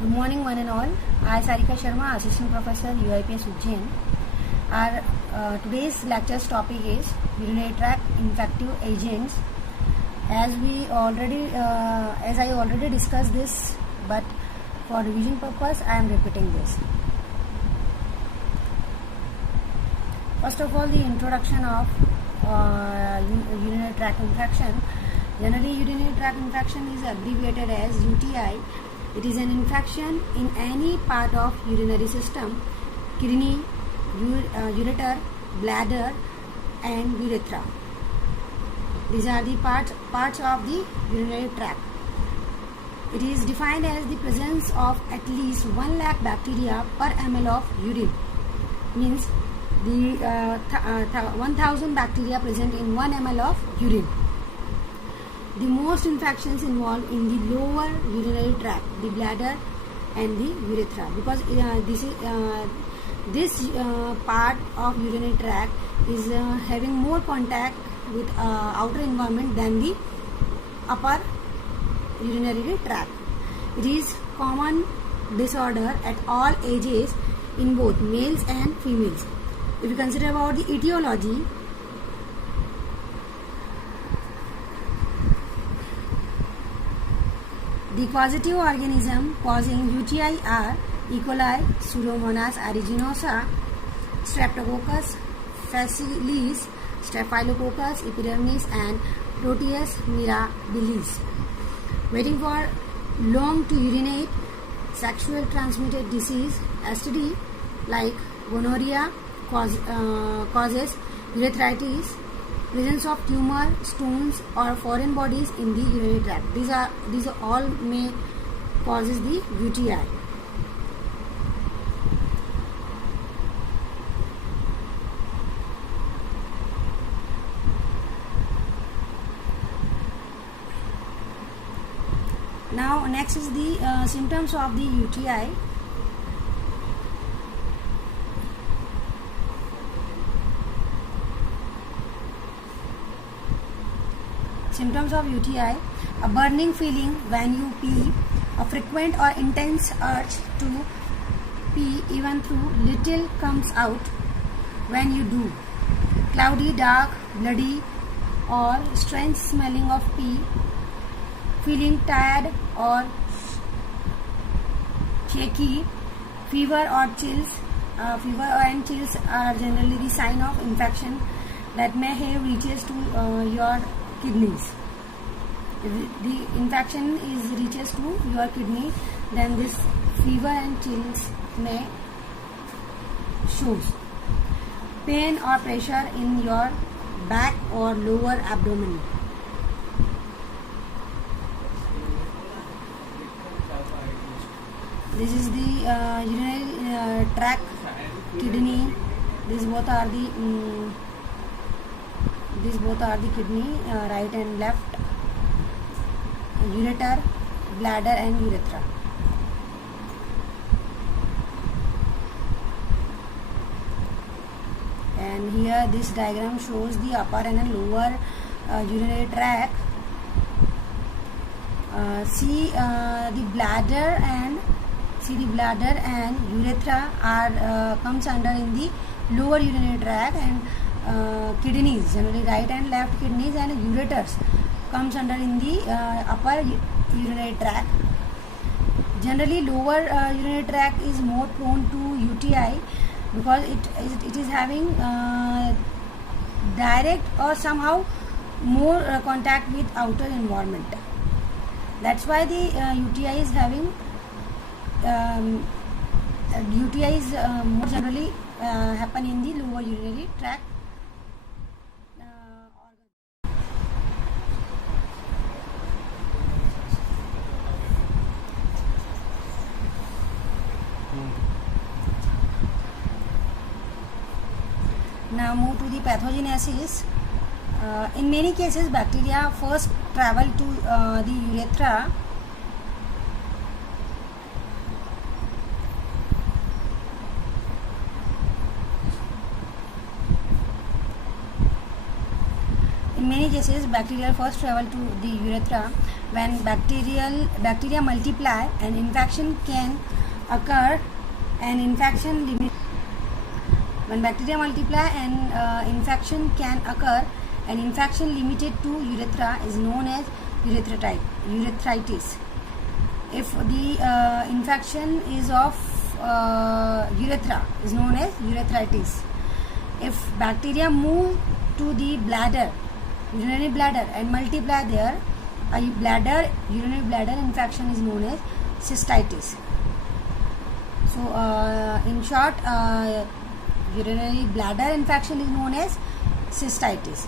Good morning, one and all. I, Sarika Sharma, Assistant Professor, UIPS Ujjain. Our today's lecture's topic is urinary tract infective agents. As I already discussed this, but for revision purpose, I am repeating this. First of all, the introduction of urinary tract infection. Generally, urinary tract infection is abbreviated as UTI. It is an infection in any part of urinary system, kidney, ureter, bladder and urethra. These are the parts of the urinary tract. It is defined as the presence of at least 1 lakh bacteria per ml of urine. Means the 1000 bacteria present in 1 ml of urine. The most infections involved in the lower urinary tract, the bladder and the urethra, because this part of urinary tract is having more contact with outer environment than the upper urinary tract. It is common disorder at all ages in both males and females. If you consider about the etiology, the causative organism causing UTI are E. coli, Pseudomonas aeruginosa, Streptococcus facilis, Staphylococcus epidermis and Proteus mirabilis. Waiting for long to urinate, sexual transmitted disease, STD like gonorrhea causes urethritis, presence of tumor, stones or foreign bodies in the urinary tract. These are all may causes the UTI. Now next is the symptoms of the UTI. Symptoms of UTI: a burning feeling when you pee, a frequent or intense urge to pee even though little comes out when you do, cloudy, dark, bloody or strange smelling of pee, feeling tired or shaky, fever or chills. Fever and chills are generally the sign of infection that may have reaches to your kidneys. If the infection reaches to your kidney, then this fever and chills may shows. Pain or pressure in your back or lower abdomen. This is the urinary tract, kidney. These both are the kidney, right and left, ureter, bladder and urethra. And here this diagram shows the upper and lower urinary tract. See the bladder and urethra are comes under in the lower urinary tract, and kidneys, generally right and left kidneys and ureters comes under in the upper urinary tract. Generally lower urinary tract is more prone to UTI because it is having direct or somehow more contact with outer environment. That's why the UTI is having more generally happen in the lower urinary tract. Now move to the pathogenesis. In many cases, bacteria first travel to the urethra in many cases, bacteria first travel to the urethra. When bacteria multiply, an infection can occur. When bacteria multiply, an infection can occur. An infection limited to urethra is known as urethritis. If the infection is of urethra, is known as urethritis. If bacteria move to the bladder, urinary bladder, and multiply there, urinary bladder infection is known as cystitis. So, in short, urinary bladder infection is known as cystitis.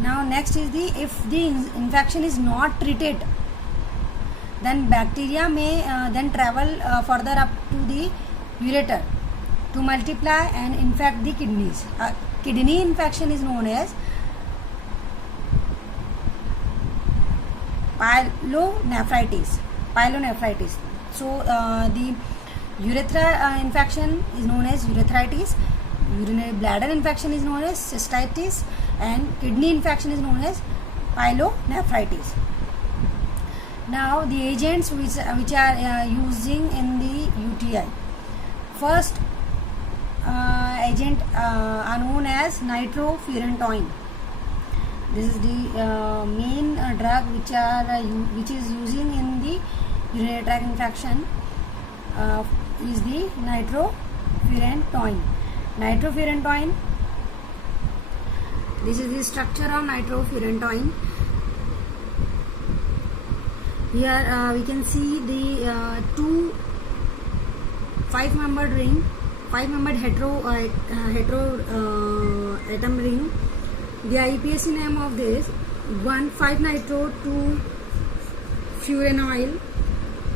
Now, next is if the infection is not treated, then bacteria may then travel further up to the ureter to multiply and infect the kidneys. Kidney infection is known as pyelonephritis. So the urethra infection is known as urethritis, urinary bladder infection is known as cystitis, and kidney infection is known as pyelonephritis. Now, the agents which are using in the UTI. First agent are known as nitrofurantoin. This is the main drug which is using in the urinary tract infection is the nitrofurantoin. Nitrofurantoin. This is the structure of nitrofurantoin. Here we can see the two 5-membered ring, 5-membered hetero atom ring. The IUPAC name of this 1,5-nitro 2-furanyl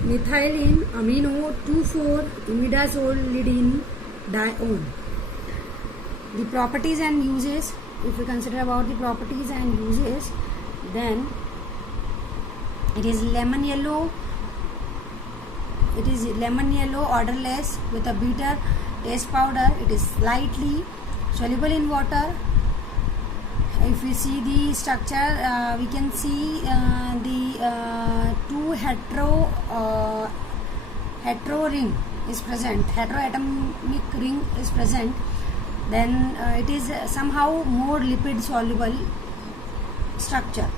methylene amino 2,4-imidazole dione. The properties and uses. If we consider about the properties and uses, then it is lemon yellow, odorless with a bitter taste powder. It is slightly soluble in water. If we see the structure, we can see the two hetero ring is present, heteroatomic ring is present. Then it is somehow more lipid soluble structure.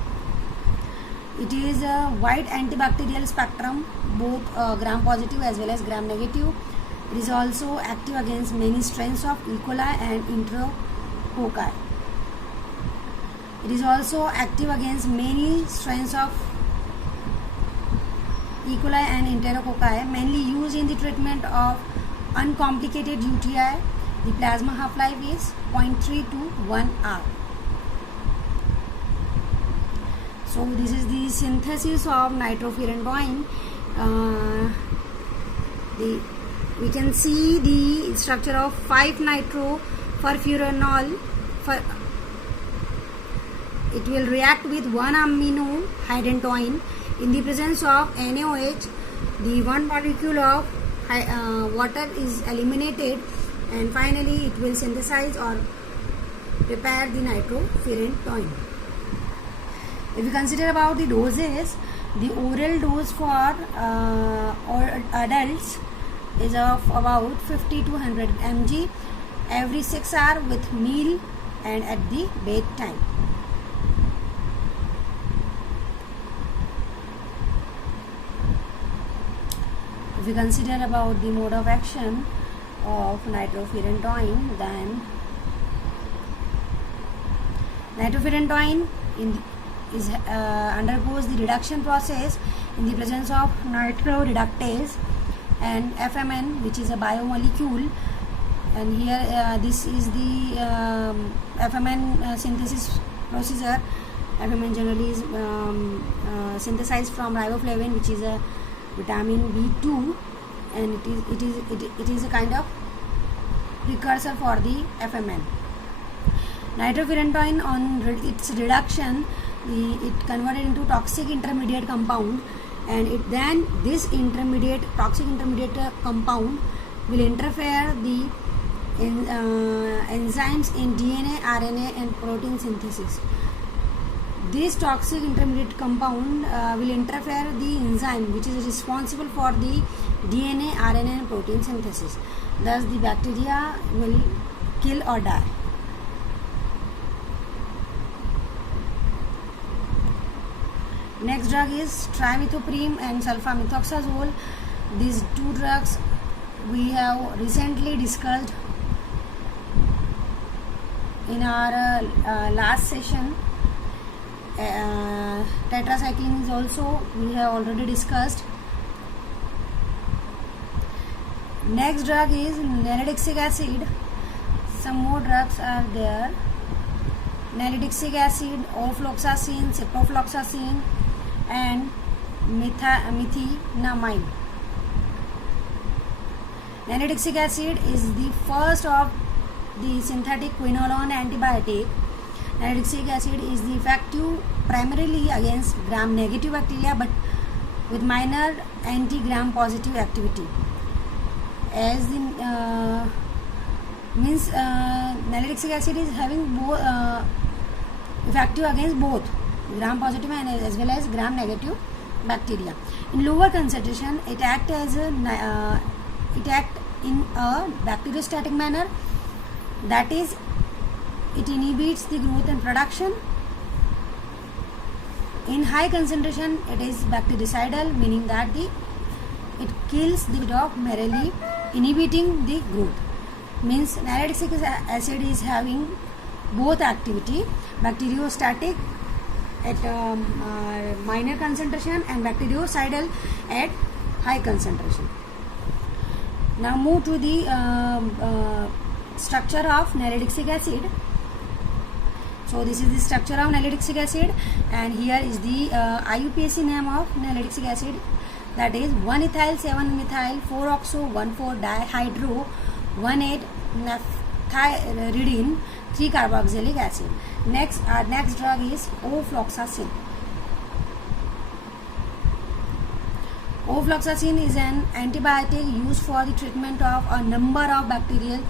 It is a wide antibacterial spectrum, both gram positive as well as gram negative. It is also active against many strains of E. coli and enterococci. It is also active against many strains of E. coli and enterococci, mainly used in the treatment of uncomplicated UTI. The plasma half-life is 0.3 to 1 hour. So this is the synthesis of nitrofurantoin. We can see the structure of 5-nitrofuranol. It will react with 1 amino hydantoin. In the presence of NaOH, the 1 molecule of water is eliminated, and finally it will synthesize or prepare the nitrofurantoin. If we consider about the doses, the oral dose for adults is of about 50 to 100 mg every 6 hours with meal and at the bedtime. If we consider about the mode of action of nitrofurantoin, then nitrofurantoin undergoes the reduction process in the presence of nitroreductase and FMN, which is a biomolecule. And here this is the FMN synthesis procedure. FMN generally is synthesized from riboflavin, which is a vitamin B2, and it is a kind of precursor for the FMN. Nitrofurantoin, on its reduction, it converted into toxic intermediate compound, and this toxic intermediate compound will interfere the enzymes in DNA, RNA, and protein synthesis. This toxic intermediate compound will interfere the enzyme which is responsible for the DNA, RNA, and protein synthesis. Thus, the bacteria will kill or die. Next drug is trimethoprim and sulfamethoxazole. These two drugs we have recently discussed in our last session. Tetracycline is also we have already discussed. Next drug is nalidixic acid. Some more drugs are there. Nalidixic acid, ofloxacin, ciprofloxacin, and methenamine. Nalidixic acid is the first of the synthetic quinolone antibiotic. Nalidixic acid is the effective primarily against gram-negative bacteria but with minor anti-gram positive activity. As the nalidixic acid is having both effective against both gram positive and as well as gram negative bacteria. In lower concentration, it acts in a bacteriostatic manner, that is, it inhibits the growth and production. In high concentration, it is bactericidal, meaning that it kills the dog merely, inhibiting the growth. Means nalidixic acid is having both activity, bacteriostatic at minor concentration and bactericidal at high concentration. Now move to the structure of nalidixic acid. So this is the structure of nalidixic acid, and here is the IUPAC name of nalidixic acid, that is 1-ethyl 7-methyl 4-oxo 1,4-dihydro 1,8-naphthyridine 3-carboxylic acid. Next, our next drug is ofloxacin. Ofloxacin is an antibiotic used for the treatment of a number of bacterial